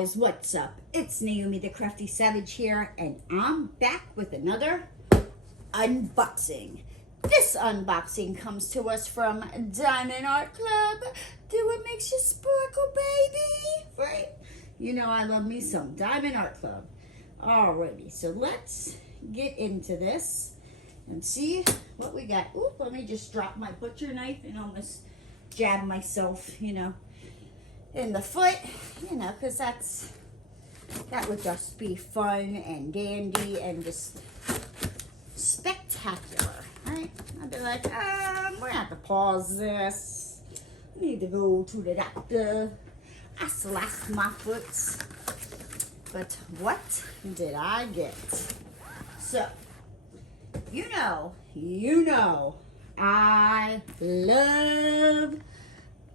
guys, what's up? It's Naomi the Crafty Savage here, and I'm back with another unboxing. This unboxing comes to us from Diamond Art Club. Do what makes you sparkle, baby, right? You know I love me some Diamond Art Club. Alrighty, so let's get into this and see what we got. Oop, let me just drop my butcher knife and almost jab myself, in the foot, because that would just be fun and dandy and just spectacular, right? I'd be like, we're gonna have to pause this. I need to go to the doctor. I slashed my foot. But what did I get? So, you know, I love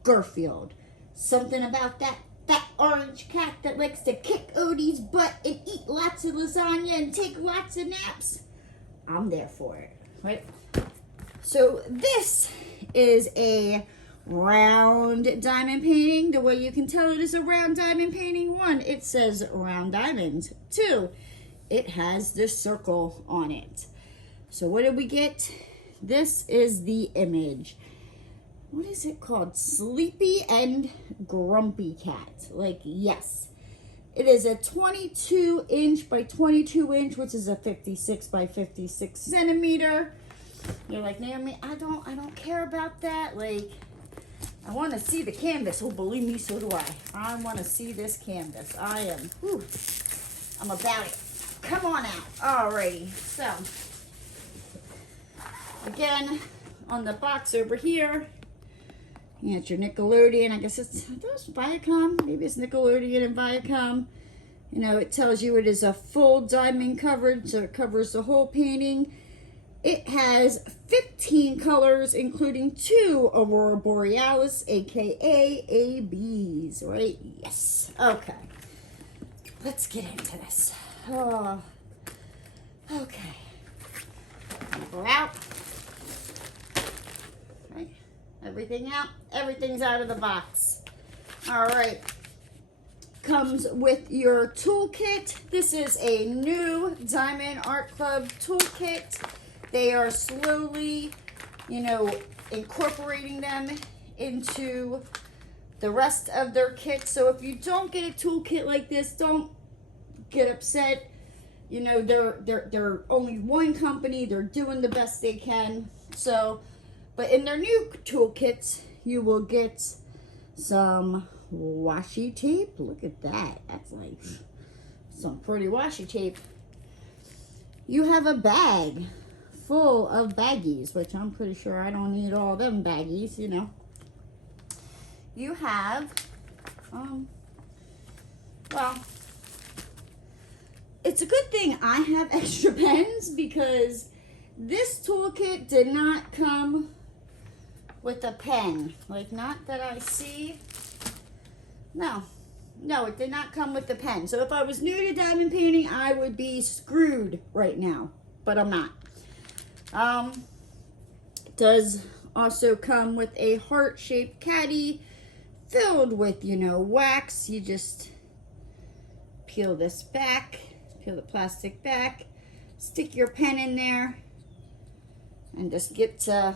Garfield. Something about that fat orange cat that likes to kick Odie's butt and eat lots of lasagna and take lots of naps. I'm there for it, right? So this is a round diamond painting. The way you can tell it is a round diamond painting, 1, it says round diamonds. 2, it has the circle on it. So what did we get? This is the image. What is it called? Sleepy and Grumpy Cat. Yes. It is a 22 inch by 22 inch, which is a 56 by 56 centimeter. You're like, Naomi, I don't care about that. I want to see the canvas. Oh, believe me, so do I. I want to see this canvas. I'm about it. Come on out. Alrighty. So, again, on the box over here, you got your Nickelodeon. I guess it's Viacom. Maybe it's Nickelodeon and Viacom. It tells you it is a full diamond coverage, so it covers the whole painting. It has 15 colors, including 2 Aurora Borealis, aka ABs, right? Yes. Okay. Let's get into this. Oh. Okay. Go out. Right. Everything out. Everything's out of the box. All right. Comes with your toolkit. This is a new Diamond Art Club toolkit. They are slowly, incorporating them into the rest of their kit. So if you don't get a toolkit like this, don't get upset. They're only one company. They're doing the best they can. So, but in their new toolkits, you will get some washi tape. Look at that. That's like some pretty washi tape. You have a bag full of baggies, which I'm pretty sure I don't need all them baggies, You have, well, it's a good thing I have extra pens because this toolkit did not come with a pen. Not that I see. No, it did not come with the pen. So if I was new to diamond painting, I would be screwed right now, but I'm not. It does also come with a heart-shaped caddy filled with, wax. You just peel this back, peel the plastic back, stick your pen in there, and just get to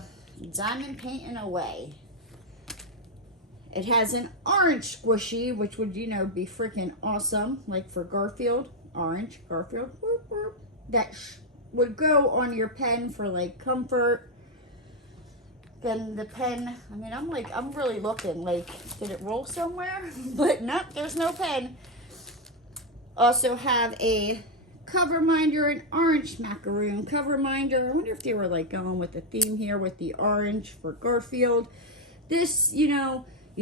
diamond painting away. It has an orange squishy, which would, be freaking awesome. For Garfield, orange, Garfield, whoop, whoop. That would go on your pen for comfort. Then the pen, I'm really looking did it roll somewhere? But nope, there's no pen. Also have a cover minder, an orange macaroon cover minder. I wonder if they were going with the theme here with the orange for Garfield. This, you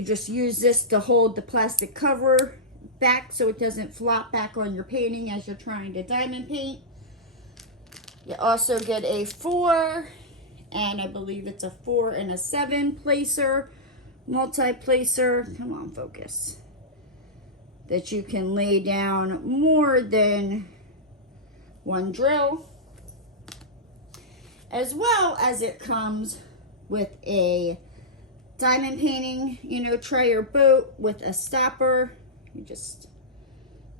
just use this to hold the plastic cover back so it doesn't flop back on your painting as you're trying to diamond paint. You also get a 4, and I believe it's a 4 and a 7 placer, multi-placer. Come on, focus. That you can lay down more than one drill. As well as it comes with a diamond painting, tray or boat with a stopper. You just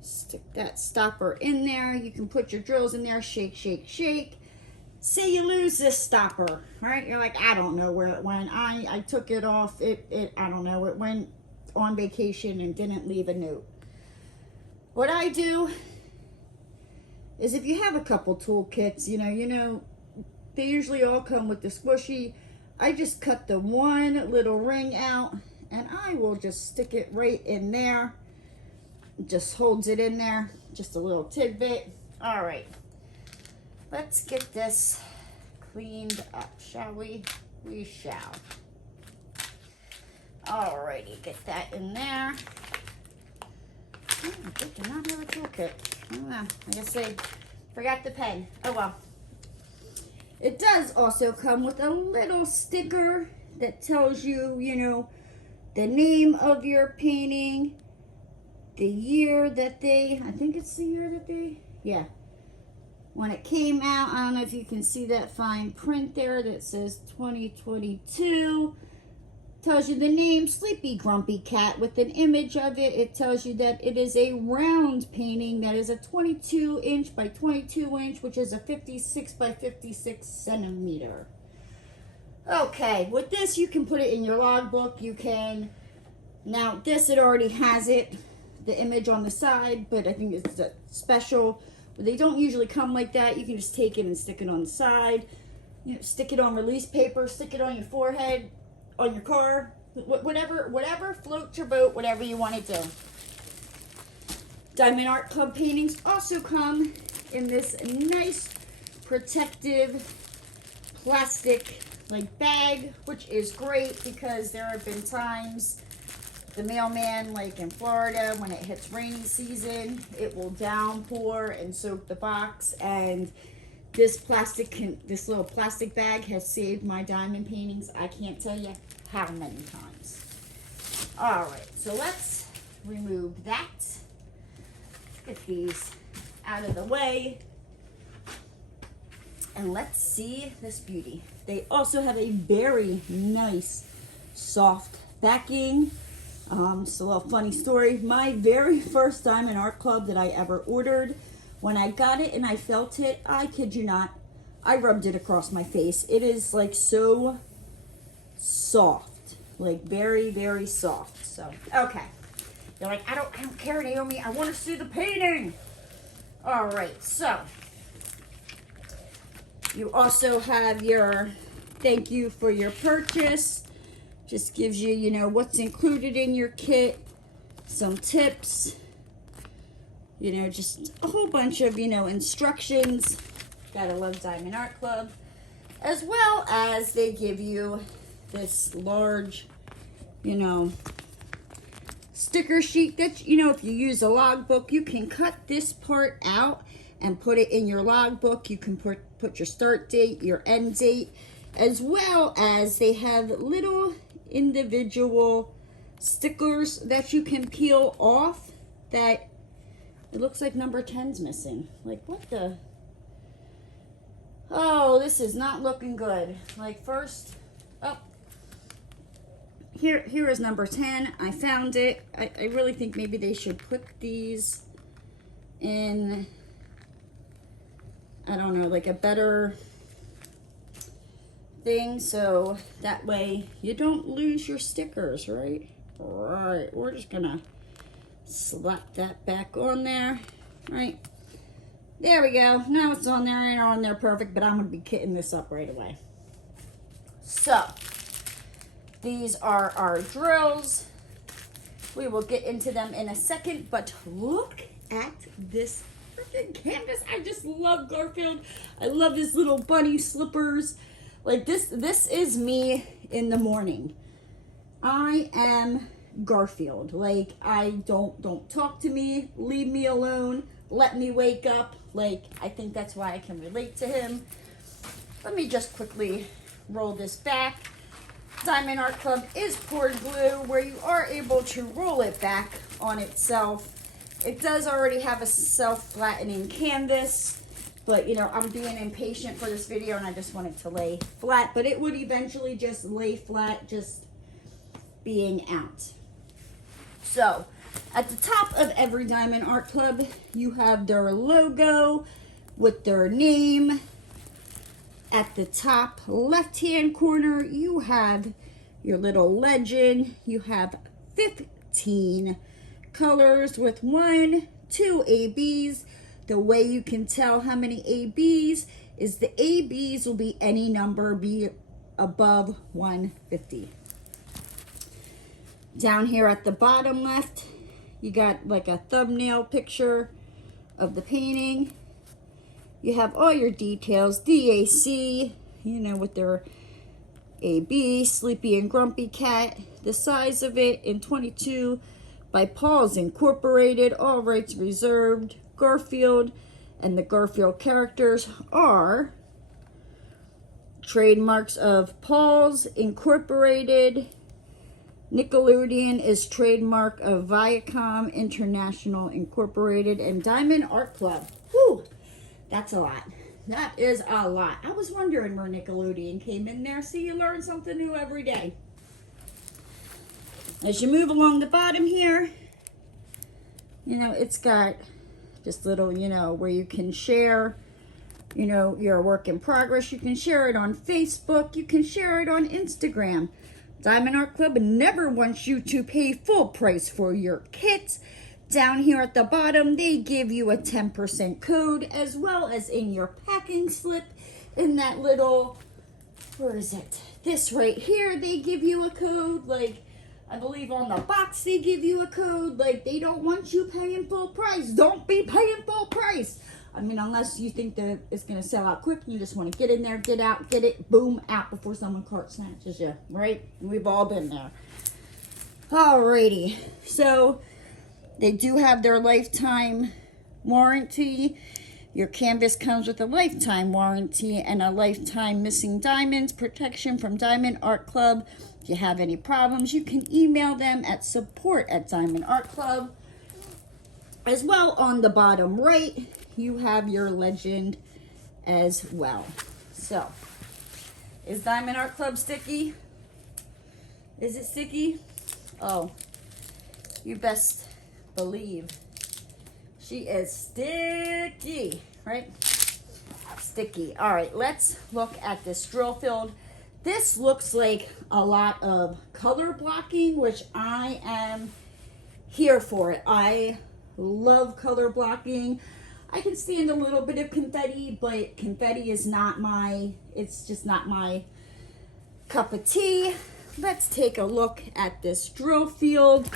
Stick that stopper in there. You can put your drills in there, shake, shake, shake. Say you lose this stopper, right? You're like, I don't know where it went. I took it off. I don't know. It went on vacation and didn't leave a note. What I do is, if you have a couple toolkits, you know, they usually all come with the squishy. I just cut the one little ring out and I will just stick it right in there. It just holds it in there. Just a little tidbit. All right. Let's get this cleaned up, shall we? We shall. Alrighty, get that in there. Oh, I did not have a toolkit. Oh, well, I guess I forgot the pen. Oh well. It does also come with a little sticker that tells you, you know, the name of your painting, the year that I think it's the year that yeah. When it came out. I don't know if you can see that fine print there that says 2022. Tells you the name, Sleepy Grumpy Cat, with an image of it. It tells you that it is a round painting that is a 22 inch by 22 inch, which is a 56 by 56 centimeter. Okay, with this you can put it in your logbook. You can, now this, it already has it, the image on the side, but I think it's a special. They don't usually come like that. You can just take it and stick it on the side. You know, stick it on release paper, stick it on your forehead, on your car, whatever floats your boat, whatever you want to do. Diamond Art Club paintings also come in this nice protective plastic like bag, which is great because there have been times the mailman, like in Florida, when it hits rainy season, it will downpour and soak the box, and this little plastic bag has saved my diamond paintings. I can't tell you how many times. All right, so let's remove that. Get these out of the way. And let's see this beauty. They also have a very nice soft backing. Just a little funny story. My very first Diamond Art Club that I ever ordered, when I got it and I felt it, I kid you not, I rubbed it across my face. It is like so soft, like very, very soft. So, okay. You're like, I don't care, Naomi. I want to see the painting. All right, so you also have your thank you for your purchase. Just gives you, you know, what's included in your kit, some tips, you know, just a whole bunch of, you know, instructions. Gotta love Diamond Art Club. As well as they give you this large, you know, sticker sheet that, you know, if you use a logbook, you can cut this part out and put it in your logbook. You can put your start date, your end date, as well as they have little individual stickers that you can peel off that it looks like number 10's missing. Like, what the? Oh, this is not looking good. Like, first, oh, here is number 10. I found it. I really think maybe they should put these in, I don't know, like a better thing, so that way you don't lose your stickers, right? Right, we're just gonna slap that back on there, right? There we go. Now it's on there. Ain't on there perfect, but I'm gonna be kitting this up right away. So these are our drills. We will get into them in a second, but look at this freaking canvas. I just love Garfield. I love his little bunny slippers. Like, this is me in the morning. I am Garfield. Like, don't talk to me, leave me alone, let me wake up. Like, I think that's why I can relate to him. Let me just quickly roll this back. Diamond Art Club is poured glue, where you are able to roll it back on itself. It does already have a self-flattening canvas, but, you know, I'm being impatient for this video and I just want it to lay flat. But it would eventually just lay flat, just being out. So, At the top of every Diamond Art Club, you have their logo with their name. At the top left-hand corner, you have your little legend. You have 15 colors with 1, 2 ABs. The way you can tell how many ABs is the ABs will be any number be above 150. Down here at the bottom left, you got like a thumbnail picture of the painting. You have all your details, DAC, you know, with their AB, Sleepy and Grumpy Cat, the size of it in 22 by Paws Incorporated, all rights reserved, Garfield, and the Garfield characters are trademarks of Paws Incorporated. Nickelodeon is trademark of Viacom International Incorporated, and Diamond Art Club. Whew, that's a lot. That is a lot. I was wondering where Nickelodeon came in there. See, you learn something new every day. As you move along the bottom here, you know, it's got just little, you know, where you can share, you know, your work in progress. You can share it on Facebook. You can share it on Instagram. Diamond Art Club never wants you to pay full price for your kits. Down here at the bottom, they give you a 10% code, as well as in your packing slip. In that little, where is it? This right here, they give you a code. Like, I believe on the box, they give you a code. Like, they don't want you paying full price. Don't be paying full price. I mean, unless you think that it's going to sell out quick. You just want to get in there, get out, get it, boom, out before someone cart snatches you, right? We've all been there. Alrighty. So, they do have their lifetime warranty. Your canvas comes with a lifetime warranty and a lifetime missing diamonds protection from Diamond Art Club. If you have any problems, you can email them at support@Diamond Art Club. As well, on the bottom right, you have your legend as well. So, is Diamond Art Club sticky? Is it sticky? Oh, you best believe she is sticky, right? Sticky. All right, let's look at this drill field. This looks like a lot of color blocking, which I am here for it. I love color blocking. I can stand a little bit of confetti, but confetti is not my, it's just not my cup of tea. Let's take a look at this drill field.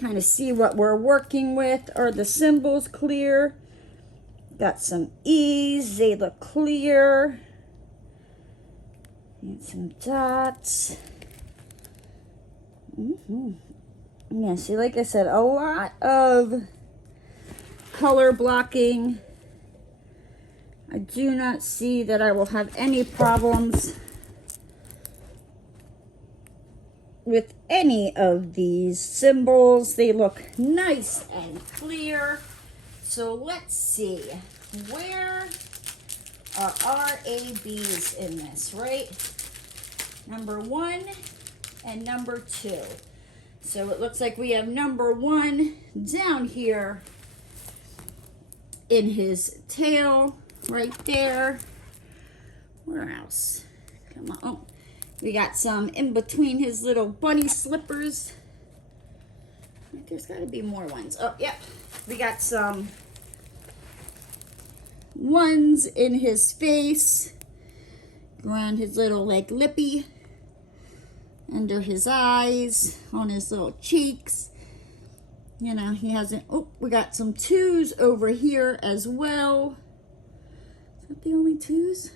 Kind of see what we're working with. Are the symbols clear? Got some E's, they look clear. And some dots. Yeah, see, like I said, a lot of color blocking. I do not see that I will have any problems with any of these symbols. They look nice and clear. So let's see, where are our ABs in this, right? Number 1 and number 2. So it looks like we have number 1 down here in his tail, right there. Where else? Come on. Oh, we got some in between his little bunny slippers. There's got to be more ones. Oh, yep. We got some ones in his face, around his little like lippy, under his eyes, on his little cheeks. You know, he hasn't, oh, we got some 2s over here as well. Is that the only 2s?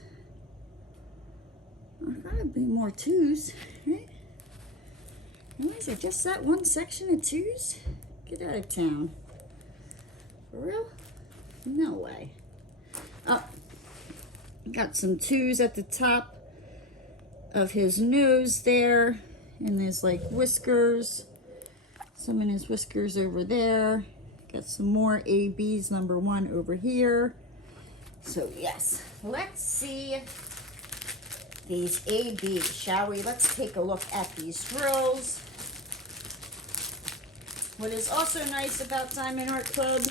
There's gotta be more 2s, right? Why is it just that one section of 2s? Get out of town. For real? No way. Oh, got some 2s at the top of his nose there, and there's like whiskers. Some in his whiskers over there. Got some more ABs, number 1 over here. So yes, let's see these ABs, shall we? Let's take a look at these drills. What is also nice about Diamond Art Club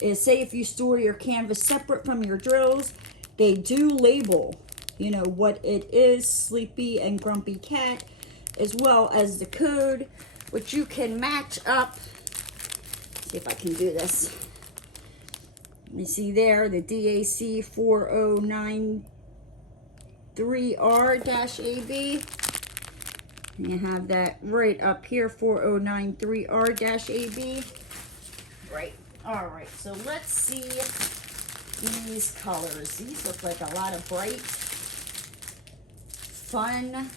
is, say if you store your canvas separate from your drills, they do label, you know, what it is, Sleepy and Grumpy Cat, as well as the code, which you can match up. Let's see if I can do this. You see there, the DAC 4093R-AB. And you have that right up here, 4093R-AB. Right. All right, so let's see these colors. These look like a lot of bright, fun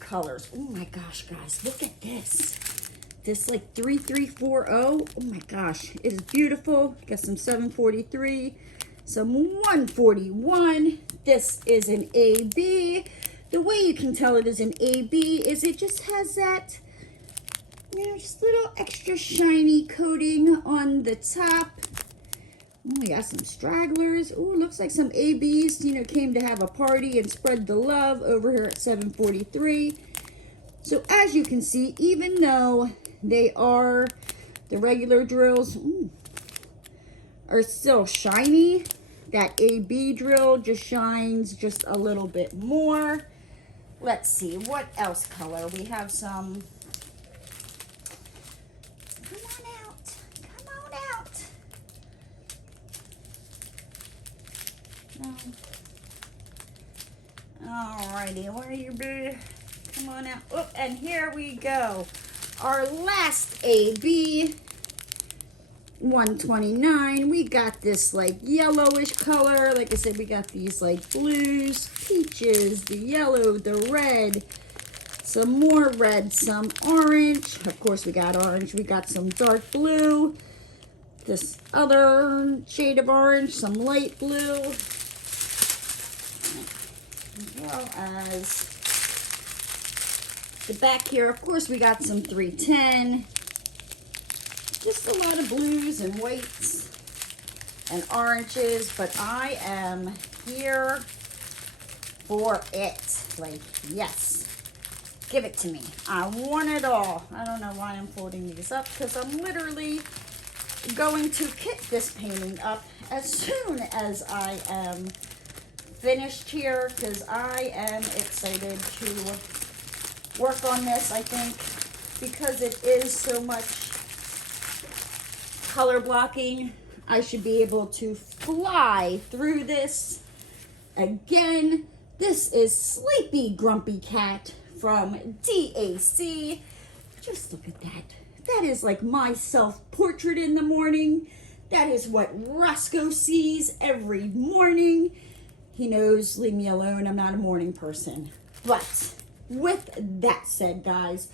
colors. Oh my gosh, guys, look at this. This like 3340. Oh my gosh, it is beautiful. Got some 743, some 141. This is an AB. The way you can tell it is an AB is it just has that, you know, just little extra shiny coating on the top. Oh, we got some stragglers. Oh, looks like some ABs, you know, came to have a party and spread the love over here at 743. So as you can see, even though they are the regular drills, are still shiny, that AB drill just shines just a little bit more. Let's see, what else color? We have some, come on out, come on out. Alrighty, where are you, boo? Come on out. Oh, and here we go. Our last AB, 129. We got this like yellowish color. Like I said, we got these like blues, peaches, the yellow, the red, some more red, some orange. Of course, we got orange. We got some dark blue, this other shade of orange, some light blue, as well as the back here. Of course, we got some 310. Just a lot of blues and whites and oranges, but I am here for it. Like, yes, give it to me. I want it all. I don't know why I'm folding these up, because I'm literally going to kit this painting up as soon as I am finished here, because I am excited to work on this. I think because it is so much color blocking, I should be able to fly through this. Again, this is Sleepy Grumpy Cat from DAC. Just look at that. That is like my self-portrait in the morning. That is what Roscoe sees every morning. He knows, leave me alone, I'm not a morning person. But with that said, guys,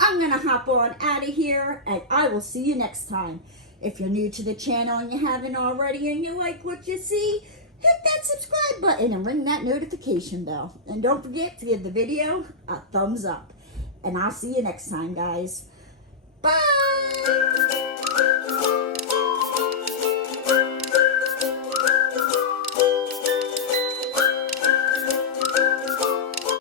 I'm gonna hop on out of here, and I will see you next time. If you're new to the channel and you haven't already and you like what you see, hit that subscribe button and ring that notification bell. And don't forget to give the video a thumbs up. And I'll see you next time, guys. Bye!